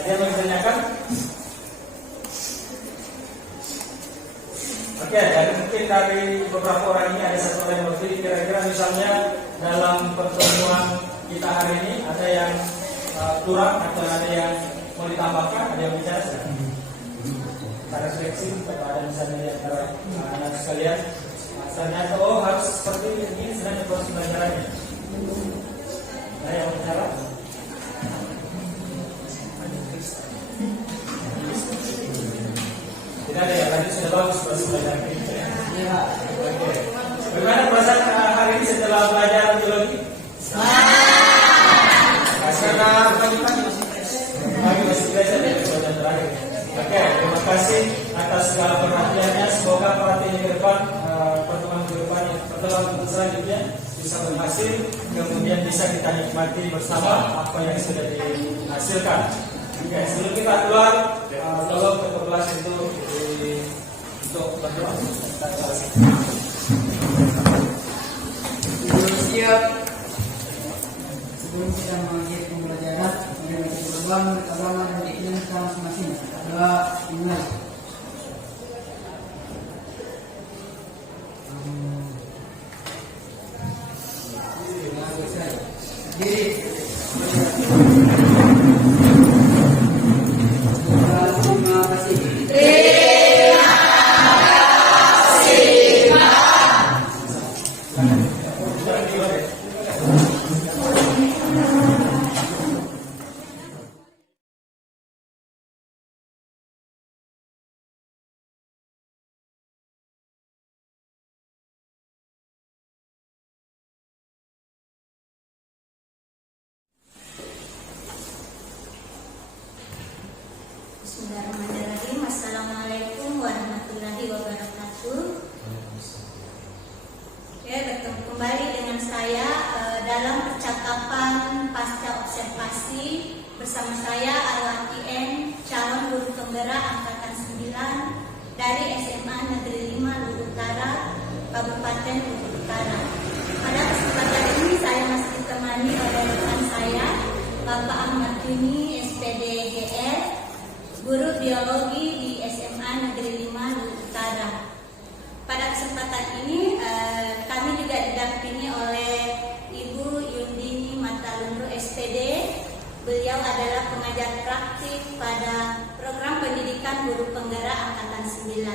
yang mau ditanyakan? Oke, dan mungkin dari beberapa orang ini ada satu orang yang berdiri kira-kira misalnya dalam pertemuan kita hari ini ada yang kurang atau ada yang mau ditambahkan, ada yang bicara sedang. Kita refleksi kepada misalnya di antara anak sekalian. Ternyata harus seperti ini sebenarnya proses pembelajarannya. Ada yang mau bicara? Tidak ada ya, tadi sudah bagus proses belajar kita ya. Oke. Bagaimana perasaan hari ini setelah belajar biologi? Karena pagi-pagi masih belajar dari pelajaran terakhir. Oke, terima kasih atas segala perhatiannya. Semoga perhatian ke depan, pertemuan selanjutnya bisa berhasil, kemudian bisa kita nikmati bersama apa yang sudah dihasilkan. Oke, sebelum kita keluar, tolong ketua kelas itu untuk berdoa. Siap. Sebelum kita mengakhiri pembelajaran, mari kita berdoa menurut agama dan keyakinan kita masing-masing. Doa dimulai. Diri. Terima kasih. observasi bersama saya Arwati N, calon guru penggerak angkatan 9 dari SMA Negeri 5 Luhut Utara, Kabupaten Luhut Utara. Pada kesempatan ini saya masih ditemani oleh rekan saya, Bapak Ahmad Juni, SPD GR, guru biologi di SMA Negeri 5 Luhut Utara. Pada kesempatan ini kami juga didampingi oleh Ibu Yundini Matalundu SPD. Beliau adalah pengajar praktik pada program pendidikan guru penggerak angkatan 9.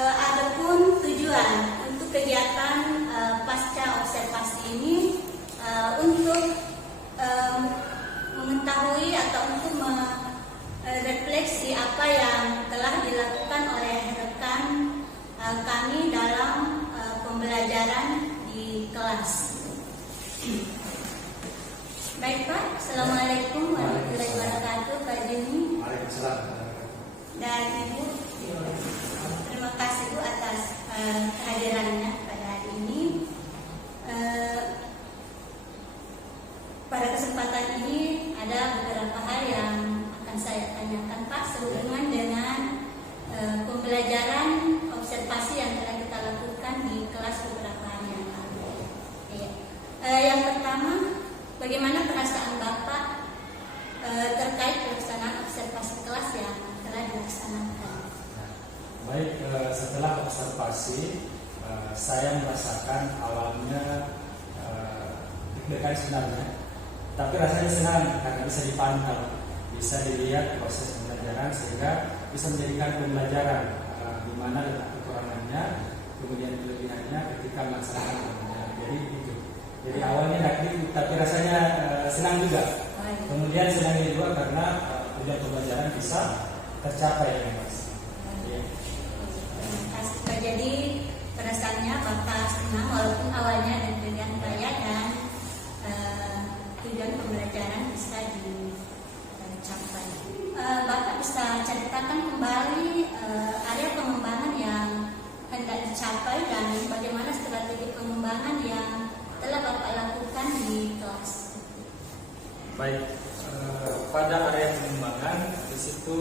Adapun tujuan untuk kegiatan pasca observasi ini untuk mengetahui atau untuk merefleksi apa yang telah dilakukan oleh rekan kami dalam pembelajaran di kelas. Baik Pak, Assalamualaikum warahmatullahi wabarakatuh Pak Juni. Waalaikumsalam. Dan Ibu, terima kasih Bu atas kehadirannya pada hari ini. Pada kesempatan ini ada beberapa hal yang akan saya tanyakan Pak sehubungan dengan pembelajaran observasi yang telah kita lakukan di kelas beberapa hari yang lalu. Yang pertama, bagaimana perasaan Bapak terkait pelaksanaan observasi kelas yang telah dilaksanakan? Baik, setelah observasi saya merasakan awalnya deg-degan sebenarnya, tapi rasanya senang karena bisa dipantau, bisa dilihat proses pembelajaran sehingga bisa menjadikan pembelajaran di mana letak kekurangannya, kemudian kelebihannya ketika melaksanakan pembelajaran. Jadi itu. Jadi awalnya negatif, tapi rasanya senang juga. Kemudian senangnya juga karena tujuan pembelajaran bisa tercapai dengan maksimal. Jadi perasaannya Bapak senang walaupun awalnya deg-degan ya, dan tujuan pembelajaran bisa dicapai. Bapak bisa ceritakan kembali area pengembangan yang hendak dicapai dan bagaimana strategi pengembangan yang telah Bapak lakukan di kelas. Baik, pada area pengembangan di situ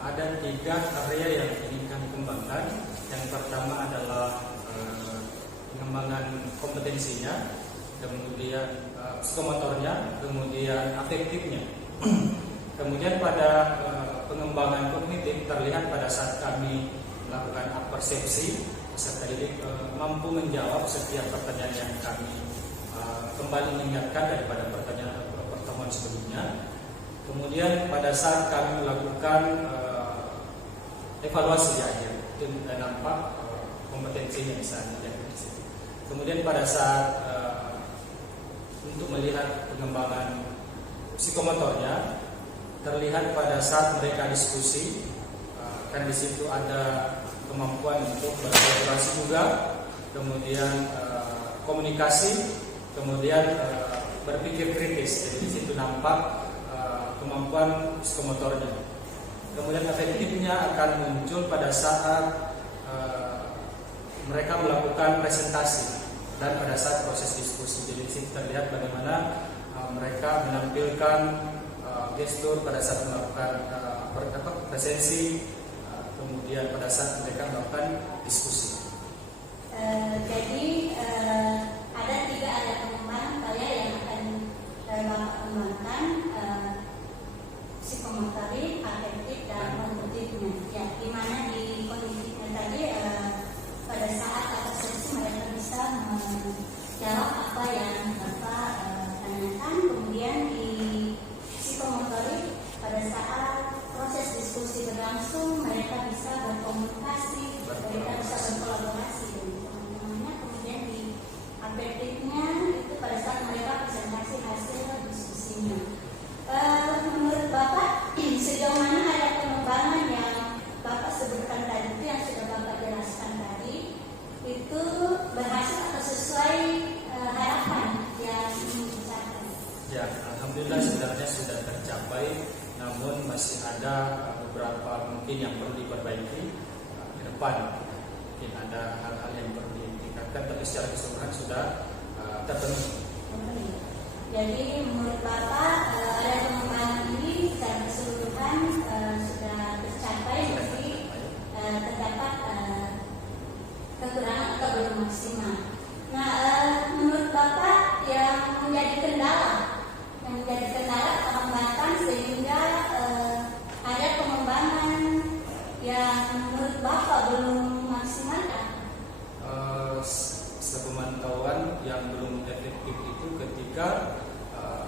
ada 3 area yang ingin kami kembangkan. Yang pertama adalah pengembangan kompetensinya, kemudian psikomotornya, kemudian afektifnya. Kemudian pada pengembangan kognitif terlihat pada saat kami melakukan persepsi, peserta didik mampu menjawab setiap pertanyaan yang kami kembali mengingatkan daripada pertemuan sebelumnya. Kemudian pada saat kami melakukan evaluasi di akhir, itu nampak kompetensinya bisa dilihat di situ. Kemudian pada saat untuk melihat pengembangan psikomotornya terlihat pada saat mereka diskusi, kan di situ ada kemampuan untuk berkolaborasi juga, kemudian komunikasi, kemudian berpikir kritis. Jadi di situ nampak kemampuan psikomotornya. Kemudian efektifnya akan muncul pada saat mereka melakukan presentasi dan pada saat proses diskusi. Jadi di situ terlihat bagaimana mereka menampilkan gestur pada saat melakukan presensi, kemudian pada saat mereka melakukan diskusi. Jadi ada 3 area pengembangan yang akan Bapak kembangkan, psikomotorik, afektif, dan kognitifnya. Ya, di mana di kognitifnya tadi pada saat observasi mereka bisa menjawab apa yang Bapak tanyakan. Kemudian di psikomotorik pada saat proses diskusi berlangsung mereka bisa berkomunikasi, mereka bisa berkolaborasi dengan teman-temannya. Kemudian di afektifnya itu pada saat mereka presentasi hasil diskusinya. Menurut Bapak sejauh mana ada pengembangan yang Bapak sebutkan tadi itu yang sudah Bapak jelaskan tadi itu berhasil atau sesuai harapan yang ingin dicapai? Ya, alhamdulillah sebenarnya sudah tercapai, namun masih ada beberapa mungkin yang perlu diperbaiki ke depan. Mungkin ada hal-hal yang perlu ditingkatkan, tapi secara keseluruhan sudah terpenuhi. Jadi menurut Bapak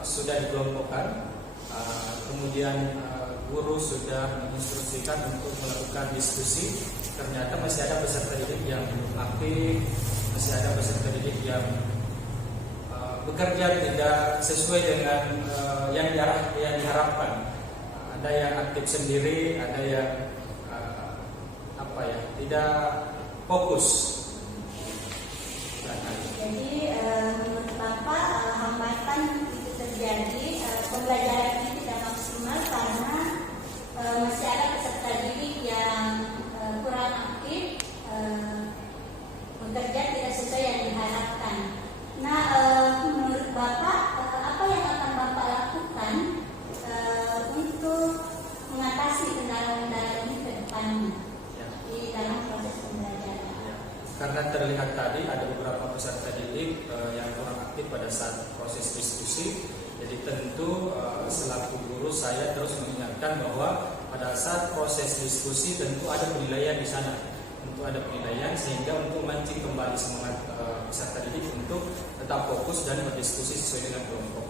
sudah dikelompokkan, kemudian guru sudah menginstruksikan untuk melakukan diskusi. Ternyata masih ada peserta didik yang aktif, masih ada peserta didik yang bekerja tidak sesuai dengan yang diharapkan. Ada yang aktif sendiri, ada yang tidak fokus. Jadi menurut Bapak hambatan itu terjadi, pembelajaran ini tidak maksimal karena masih ada peserta didik yang kurang aktif, bekerja tidak sesuai yang diharapkan. Nah, menurut Bapak apa yang akan Bapak lakukan untuk mengatasi kendala-kendala ini ke depannya di dalam proses pembelajaran? Karena terlihat tadi ada beberapa peserta didik yang kurang aktif pada saat proses diskusi. Jadi tentu selaku guru saya terus mengingatkan bahwa pada saat proses diskusi tentu ada penilaian di sana. Tentu ada penilaian sehingga untuk memancing kembali semangat peserta didik untuk tetap fokus dan berdiskusi sesuai dengan kelompok.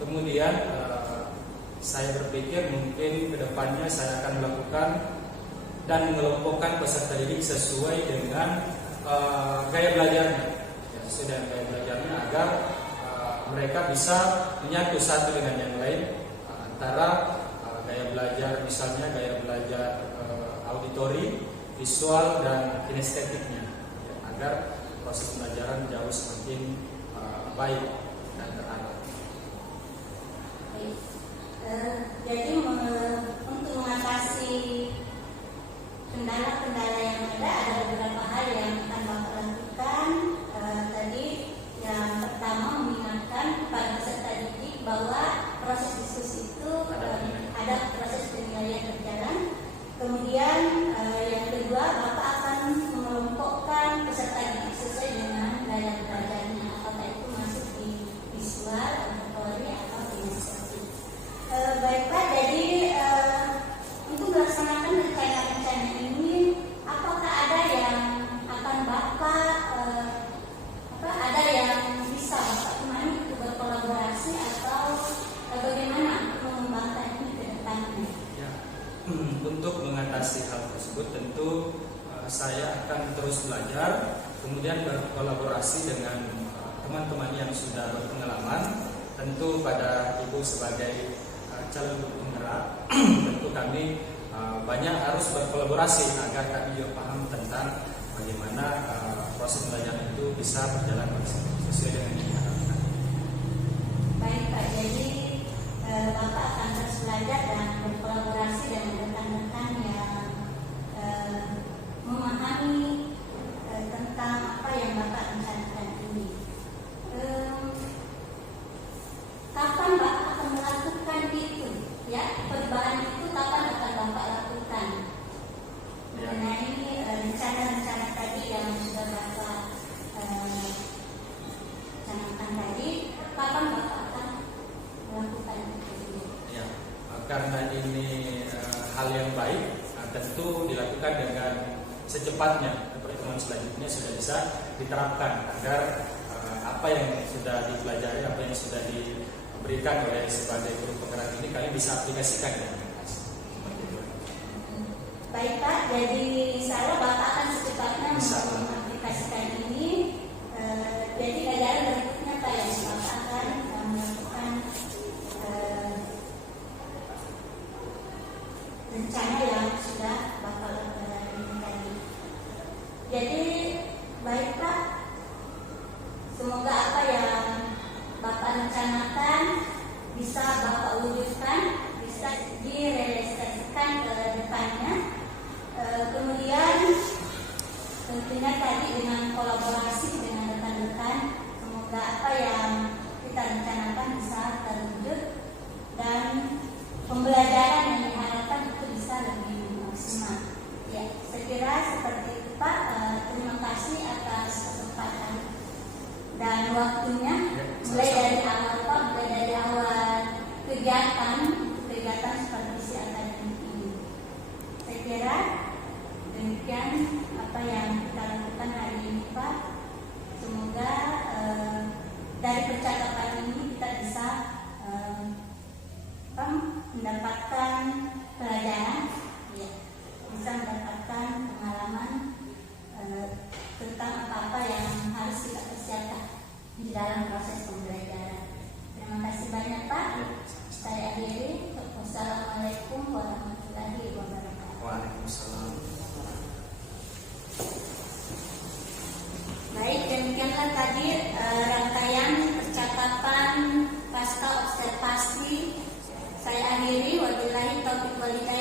Kemudian saya berpikir mungkin kedepannya saya akan melakukan dan mengelompokkan peserta didik sesuai dengan gaya belajarnya, sesuai dengan gaya belajarnya agar mereka bisa menyatu satu dengan yang lain, antara gaya belajar misalnya gaya belajar auditori, visual dan kinestetiknya, agar proses pembelajaran jauh semakin baik dan terarah. Jadi untuk mengatasi kendala-kendala yang ada beberapa hal yang akan Bapak lakukan. Tadi yang pertama mengingatkan kepada peserta didik bahwa proses diskusi itu ada proses penilaian berjalan. Kemudian yang kedua, Bapak akan mengelompokkan peserta didik sesuai dengan gaya belajarnya, apakah itu masuk di visual, auditori atau kinestetik. Baik Pak, jadi untuk melaksanakan rencana-rencana ini, apakah ada yang akan Bapak ada yang bisa Bapak kemarin berkolaborasi atau bagaimana mengembangkan ini ke depannya? Ya, untuk mengatasi hal tersebut tentu saya akan terus belajar, kemudian berkolaborasi dengan teman-teman yang sudah berpengalaman. Tentu pada Ibu sebagai calon guru penggerak, tentu kami banyak harus berkolaborasi agar kami juga paham tentang bagaimana proses pembelajaran itu bisa berjalan sesuai dengan yang diharapkan. Baik Pak, jadi Bapak akan terus belajar dan berkolaborasi dengan rekan-rekan yang memahami tentang apa yang Bapak rencanakan ini. Kapan Bapak akan melakukan itu? Ya, perubahan itu kapan akan Bapak lakukan? Mengenai rencana-rencana tadi yang sudah Bapak canangkan tadi, kapan Bapak akan melakukan itu? Ya, karena ini hal yang baik, tentu dilakukan dengan secepatnya. Pertemuan selanjutnya sudah bisa diterapkan agar apa yang sudah dipelajari, apa yang sudah diberikan oleh sebagai guru penggerak ini kalian bisa aplikasikan dengan kelas. Baik Pak, jadi insya Allah Bapak akan secepatnya mengaplikasikan ini. Jadi ajaran berikutnya Pak yang Bapak akan melakukan rencana yang sudah Bapak lakukan tadi. Jadi baik Pak, semoga apa yang Bapak rencanakan bisa Bapak wujudkan, bisa direalisasikan ke depannya. Kemudian tentunya tadi dengan kolaborasi dengan rekan-rekan, semoga Paulina